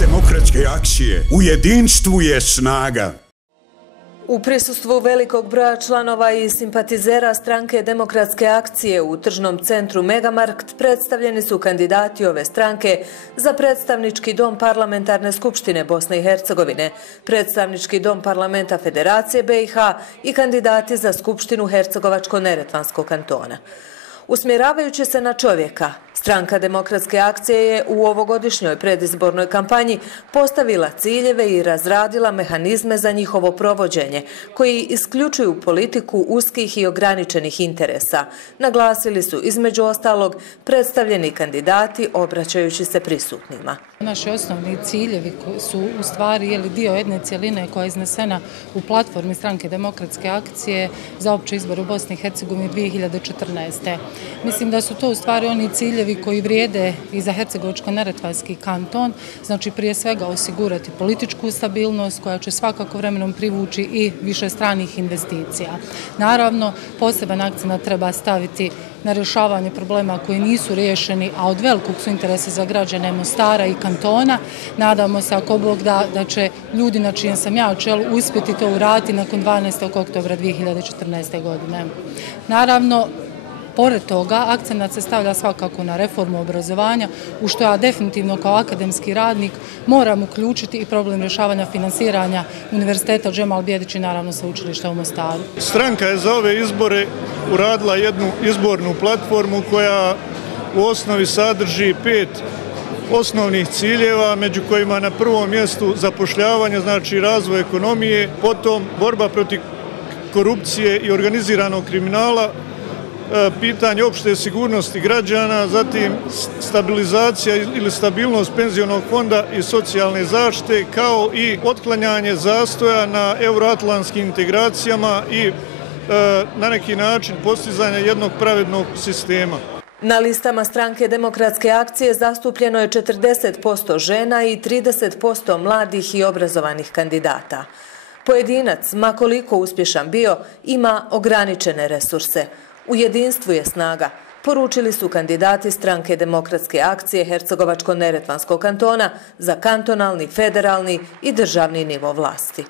demokratske akcije. U jedinstvu je snaga. U prisustvu velikog broja članova i simpatizera stranke Demokratske akcije u tržnom centru Megamarkt predstavljeni su kandidati ove stranke za predstavnički dom Parlamentarne skupštine Bosne i Hercegovine, predstavnički dom Parlamenta Federacije BiH i kandidati za Skupštinu Hercegovačko-Neretvanskog kantona. Usmjeravajući se na čovjeka, stranka Demokratske akcije je u ovogodišnjoj predizbornoj kampanji postavila ciljeve i razradila mehanizme za njihovo provođenje, koji isključuju politiku uskih i ograničenih interesa, naglasili su između ostalog predstavljeni kandidati obraćajući se prisutnima. Naši osnovni ciljevi su u stvari dio jedne cjeline koja je iznesena u platformi stranke Demokratske akcije za opće izbor u Bosni i Hercegovini 2014. Mislim da su to u stvari oni ciljevi koji vrijede i za Hercegovačko-neretvanski kanton, znači prije svega osigurati političku stabilnost koja će svakako vremenom privući i više stranih investicija. Naravno, poseban akcent treba staviti na rješavanje problema koji nisu riješeni, a od velikog su interesa za građane Mostara i kantona. Nadamo se, ako Bog da će ljudi na čijem sam ja čelu uspjeti to uraditi nakon 12. oktobra 2014. godine. Naravno, pored toga, akcenat se stavlja svakako na reformu obrazovanja, u što ja definitivno kao akademski radnik moram uključiti i problem rješavanja finansiranja Univerziteta Džemal Bijedić i naravno sveučilišta u Mostaru. Stranka je za ove izbore uradila jednu izbornu platformu koja u osnovi sadrži 5 osnovnih ciljeva, među kojima na prvom mjestu zapošljavanje, znači razvoj ekonomije, potom borba protiv korupcije i organiziranog kriminala, pitanje opšte sigurnosti građana, zatim stabilizacija ili stabilnost penzionog fonda i socijalne zaštite, kao i otklanjanje zastoja na euroatlantskim integracijama i na neki način postizanje jednog pravednog sistema. Na listama stranke Demokratske akcije zastupljeno je 40% žena i 30% mladih i obrazovanih kandidata. Pojedinac, ma koliko uspješan bio, ima ograničene resurse. U jedinstvu je snaga, poručili su kandidati stranke Demokratske akcije Hercegovačko-Neretvanskog kantona za kantonalni, federalni i državni nivo vlasti.